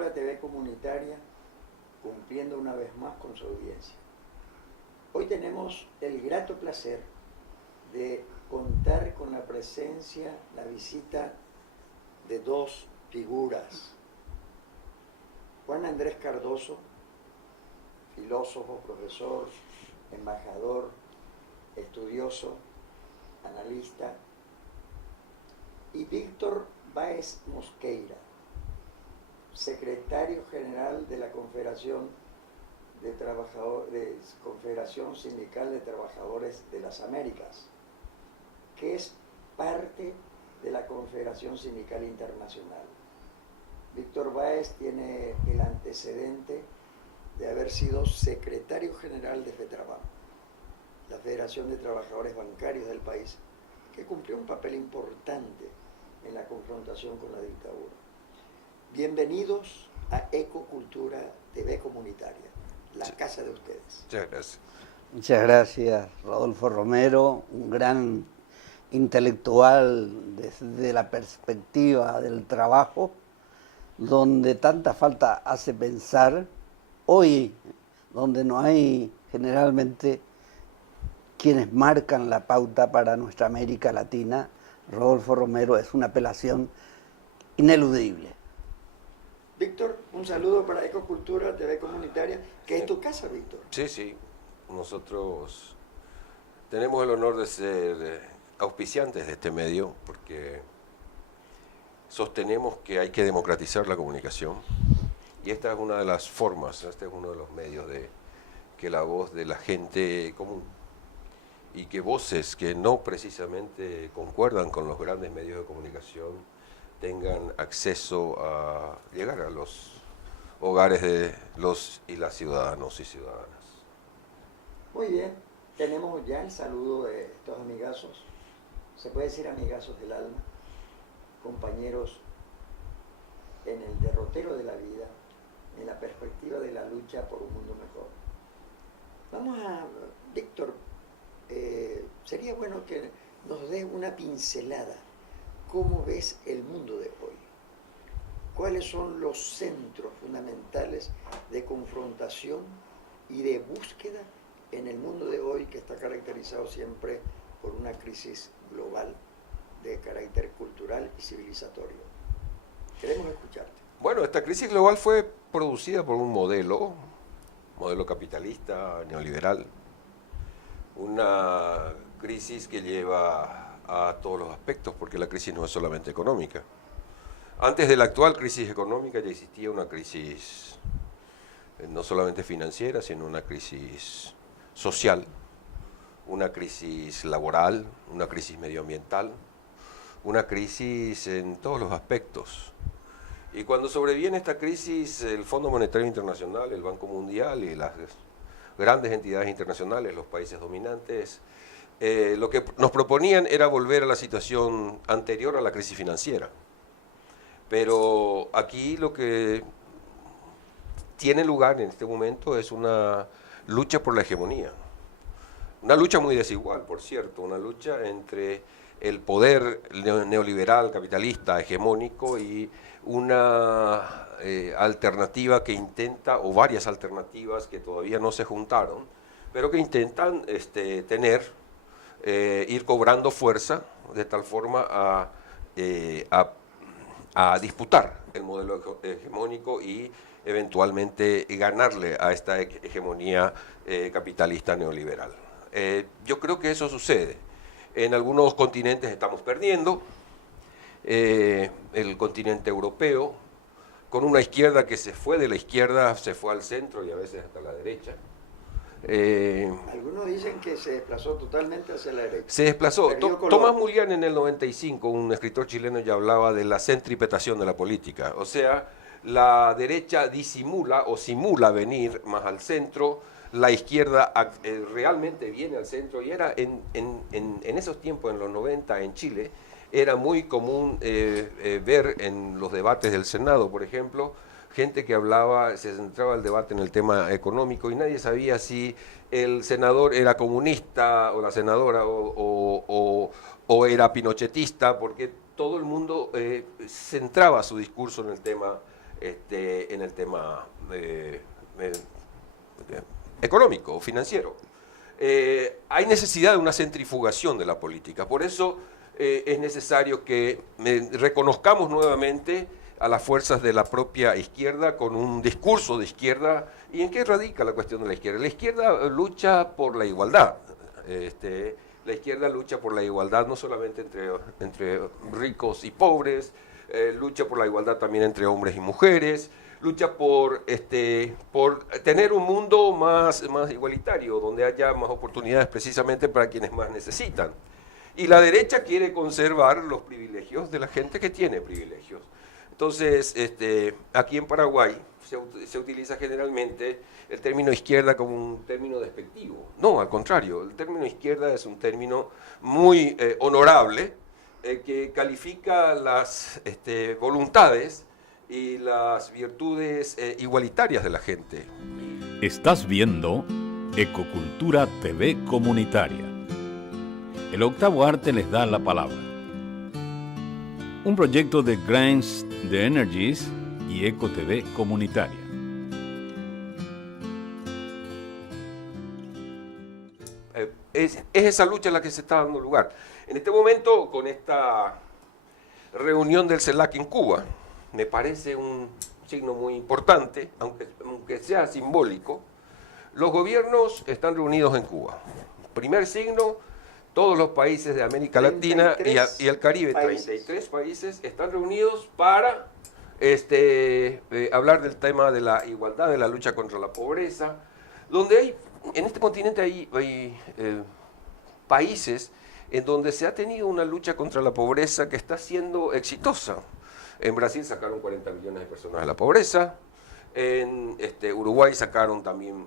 Cultura TV Comunitaria, cumpliendo una vez más con su audiencia. Hoy tenemos el grato placer de contar con la presencia, la visita de dos figuras. Juan Andrés Cardoso, filósofo, profesor, embajador, estudioso, analista, y Víctor Báez Mosqueira, secretario general de la Confederación Sindical de Trabajadores de las Américas, que es parte de la Confederación Sindical Internacional. Víctor Báez tiene el antecedente de haber sido secretario general de FETRABAN, la Federación de Trabajadores Bancarios del país, que cumplió un papel importante en la confrontación con la dictadura. Bienvenidos a Ecocultura TV Comunitaria, la casa de ustedes. Muchas gracias. Muchas gracias, Rodolfo Romero, un gran intelectual desde la perspectiva del trabajo, donde tanta falta hace pensar, hoy, donde no hay generalmente quienes marcan la pauta para nuestra América Latina. Rodolfo Romero es una apelación ineludible. Víctor, un saludo para Ecocultura TV Comunitaria, que es tu casa, Víctor. Sí, sí. Nosotros tenemos el honor de ser auspiciantes de este medio porque sostenemos que hay que democratizar la comunicación y esta es una de las formas, este es uno de los medios de que la voz de la gente común y que voces que no precisamente concuerdan con los grandes medios de comunicación tengan acceso a llegar a los hogares de los y las ciudadanos y ciudadanas. Muy bien, tenemos ya el saludo de estos amigazos, se puede decir amigazos del alma, compañeros en el derrotero de la vida, en la perspectiva de la lucha por un mundo mejor. Vamos a, Víctor, sería bueno que nos des una pincelada. ¿Cómo ves el mundo de hoy? ¿Cuáles son los centros fundamentales de confrontación y de búsqueda en el mundo de hoy, que está caracterizado siempre por una crisis global de carácter cultural y civilizatorio? Queremos escucharte. Bueno, esta crisis global fue producida por un modelo capitalista, neoliberal, una crisis que lleva a todos los aspectos, porque la crisis no es solamente económica. Antes de la actual crisis económica ya existía una crisis no solamente financiera, sino una crisis social, una crisis laboral, una crisis medioambiental, una crisis en todos los aspectos. Y cuando sobreviene esta crisis, el Fondo Monetario Internacional, el Banco Mundial y las grandes entidades internacionales, los países dominantes, lo que nos proponían era volver a la situación anterior a la crisis financiera. Pero aquí lo que tiene lugar en este momento es una lucha por la hegemonía. Una lucha muy desigual, por cierto, una lucha entre el poder neoliberal, capitalista, hegemónico y una alternativa que intenta, o varias alternativas que todavía no se juntaron, pero que intentan ir cobrando fuerza de tal forma a disputar el modelo hegemónico y eventualmente ganarle a esta hegemonía capitalista neoliberal. Yo creo que eso sucede. En algunos continentes estamos perdiendo, el continente europeo, con una izquierda que se fue de la izquierda, se fue al centro y a veces hasta la derecha. Algunos dicen que se desplazó totalmente hacia la derecha. Se desplazó. Tomás Mulián en el 95, un escritor chileno, ya hablaba de la centripetación de la política. O sea, la derecha disimula o simula venir más al centro, la izquierda realmente viene al centro, y era en esos tiempos, en los 90, en Chile, era muy común ver en los debates del Senado, por ejemplo, gente que hablaba, se centraba el debate en el tema económico y nadie sabía si el senador era comunista o la senadora o era pinochetista, porque todo el mundo centraba su discurso en el tema en el tema económico o financiero. Hay necesidad de una centrifugación de la política, por eso es necesario que reconozcamos nuevamente a las fuerzas de la propia izquierda con un discurso de izquierda. ¿Y en qué radica la cuestión de la izquierda? La izquierda lucha por la igualdad. La izquierda lucha por la igualdad no solamente entre ricos y pobres, lucha por la igualdad también entre hombres y mujeres, lucha por tener un mundo más igualitario, donde haya más oportunidades precisamente para quienes más necesitan. Y la derecha quiere conservar los privilegios de la gente que tiene privilegios. Entonces, aquí en Paraguay se utiliza generalmente el término izquierda como un término despectivo. No, al contrario, el término izquierda es un término muy honorable que califica las voluntades y las virtudes igualitarias de la gente. Estás viendo Ecocultura TV Comunitaria. El Octavo Arte les da la palabra. Un proyecto de Grants de Energies y Eco TV Comunitaria. Es esa lucha la que se está dando lugar. En este momento, con esta reunión del CELAC en Cuba, me parece un signo muy importante, aunque sea simbólico. Los gobiernos están reunidos en Cuba. Primer signo, todos los países de América Latina y el Caribe, 33 países, están reunidos para hablar del tema de la igualdad, de la lucha contra la pobreza, donde en este continente hay países en donde se ha tenido una lucha contra la pobreza que está siendo exitosa. En Brasil sacaron 40 millones de personas de la pobreza, en Uruguay sacaron también,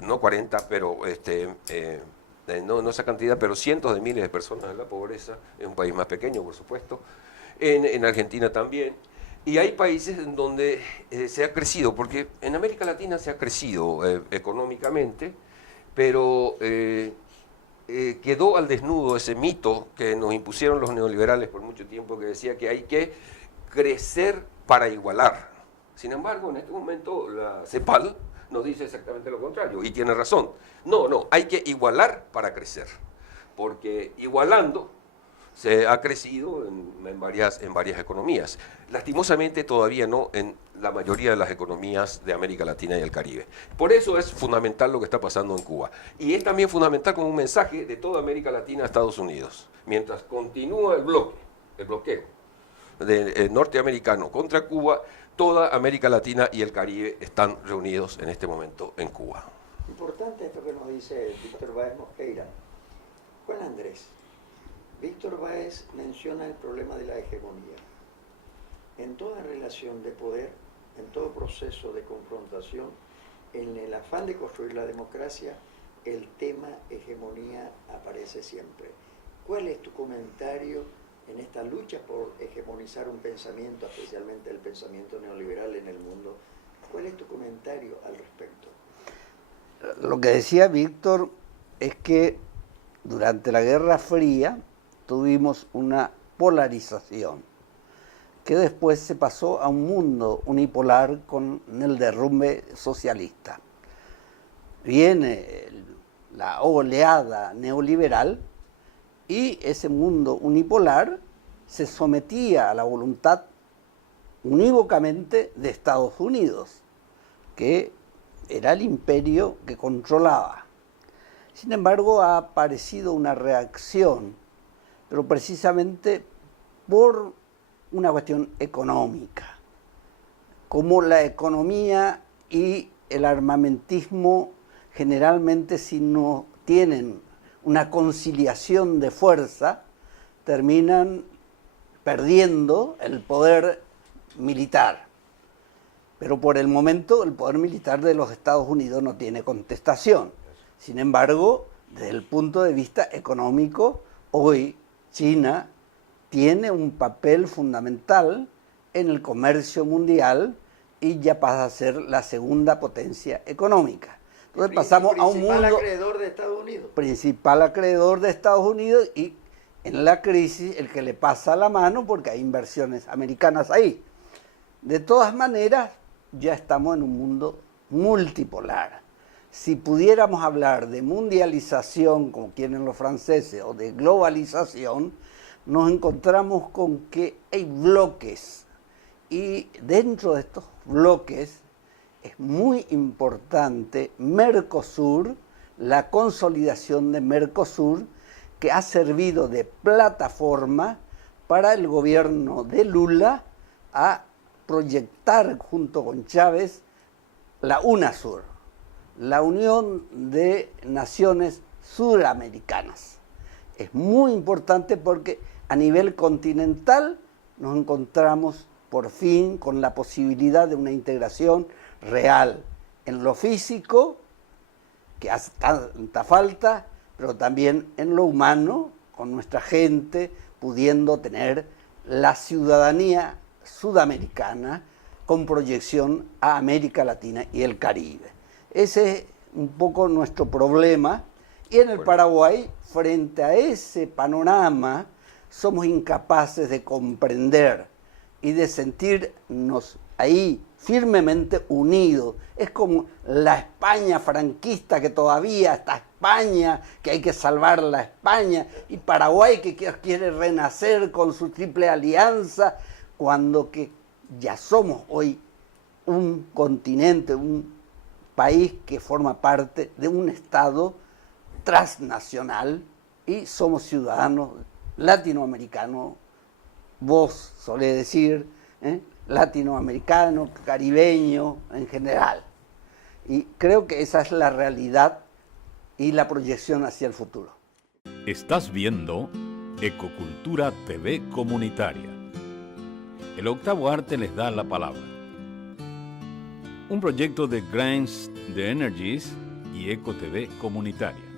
no 40, pero no esa cantidad, pero cientos de miles de personas de la pobreza, es un país más pequeño, por supuesto, en Argentina también. Y hay países en donde se ha crecido, porque en América Latina se ha crecido económicamente, pero quedó al desnudo ese mito que nos impusieron los neoliberales por mucho tiempo, que decía que hay que crecer para igualar. Sin embargo, en este momento la CEPAL nos dice exactamente lo contrario, y tiene razón. No, hay que igualar para crecer, porque igualando se ha crecido en varias economías. Lastimosamente todavía no en la mayoría de las economías de América Latina y el Caribe. Por eso es fundamental lo que está pasando en Cuba. Y es también fundamental como un mensaje de toda América Latina a Estados Unidos. Mientras continúa el bloqueo norteamericano contra Cuba, toda América Latina y el Caribe están reunidos en este momento en Cuba. Importante esto que nos dice Víctor Báez Mosqueira. Juan Andrés, Víctor Báez menciona el problema de la hegemonía. En toda relación de poder, en todo proceso de confrontación, en el afán de construir la democracia, el tema hegemonía aparece siempre. ¿Cuál es tu comentario en esta lucha por hegemonizar un pensamiento, especialmente el pensamiento neoliberal en el mundo? ¿Cuál es tu comentario al respecto? Lo que decía Víctor es que durante la Guerra Fría tuvimos una polarización que después se pasó a un mundo unipolar con el derrumbe socialista. Viene la oleada neoliberal y ese mundo unipolar se sometía a la voluntad unívocamente de Estados Unidos, que era el imperio que controlaba. Sin embargo, ha aparecido una reacción, pero precisamente por una cuestión económica. Como la economía y el armamentismo generalmente, si no tienen una conciliación de fuerza, terminan perdiendo el poder militar. Pero por el momento el poder militar de los Estados Unidos no tiene contestación. Sin embargo, desde el punto de vista económico, hoy China tiene un papel fundamental en el comercio mundial y ya pasa a ser la segunda potencia económica. Entonces pasamos a un mundo... Principal acreedor de Estados Unidos. Principal acreedor de Estados Unidos y en la crisis el que le pasa la mano porque hay inversiones americanas ahí. De todas maneras, ya estamos en un mundo multipolar. Si pudiéramos hablar de mundialización, como quieren los franceses, o de globalización, nos encontramos con que hay bloques. Y dentro de estos bloques es muy importante Mercosur, la consolidación de Mercosur, que ha servido de plataforma para el gobierno de Lula a proyectar junto con Chávez la UNASUR, la Unión de Naciones Suramericanas. Es muy importante porque a nivel continental nos encontramos por fin con la posibilidad de una integración real en lo físico, que hace tanta falta, pero también en lo humano, con nuestra gente pudiendo tener la ciudadanía sudamericana con proyección a América Latina y el Caribe. Ese es un poco nuestro problema. Y en el Paraguay, frente a ese panorama, somos incapaces de comprender y de sentirnos ahí firmemente unidos. Es como la España franquista, que todavía está España, que hay que salvar la España, y Paraguay que quiere renacer con su triple alianza, cuando que ya somos hoy un continente, un país que forma parte de un Estado transnacional y somos ciudadanos latinoamericanos, vos solés decir, latinoamericano, caribeño en general. Y creo que esa es la realidad y la proyección hacia el futuro. Estás viendo Ecocultura TV Comunitaria. El Octavo Arte les da la palabra. Un proyecto de Grains de Energies y Eco TV Comunitaria.